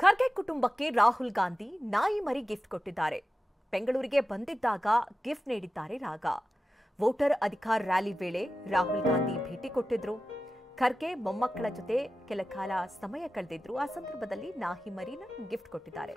ಖರ್ಗೆ ಕುಟುಂಬಕ್ಕೆ ರಾಹುಲ್ ಗಾಂಧಿ ನಾಯಿ ಮರಿ ಗಿಫ್ಟ್ ಕೊಟ್ಟಿದ್ದಾರೆ. ಬೆಂಗಳೂರಿಗೆ ಬಂದಿದ್ದಾಗ ಗಿಫ್ಟ್ ನೀಡಿದ್ದಾರೆ ರಾಗ. ವೋಟರ್ ಅಧಿಕಾರ ರ್ಯಾಲಿ ವೇಳೆ ರಾಹುಲ್ ಗಾಂಧಿ ಭೇಟಿ ಕೊಟ್ಟಿದ್ರು. ಖರ್ಗೆ ಮೊಮ್ಮಕ್ಕಳ ಜೊತೆ ಕೆಲ ಕಾಲ ಸಮಯ ಕಳೆದಿದ್ರು. ಆ ಸಂದರ್ಭದಲ್ಲಿ ನಾಯಿ ಮರಿನ ಗಿಫ್ಟ್ ಕೊಟ್ಟಿದ್ದಾರೆ.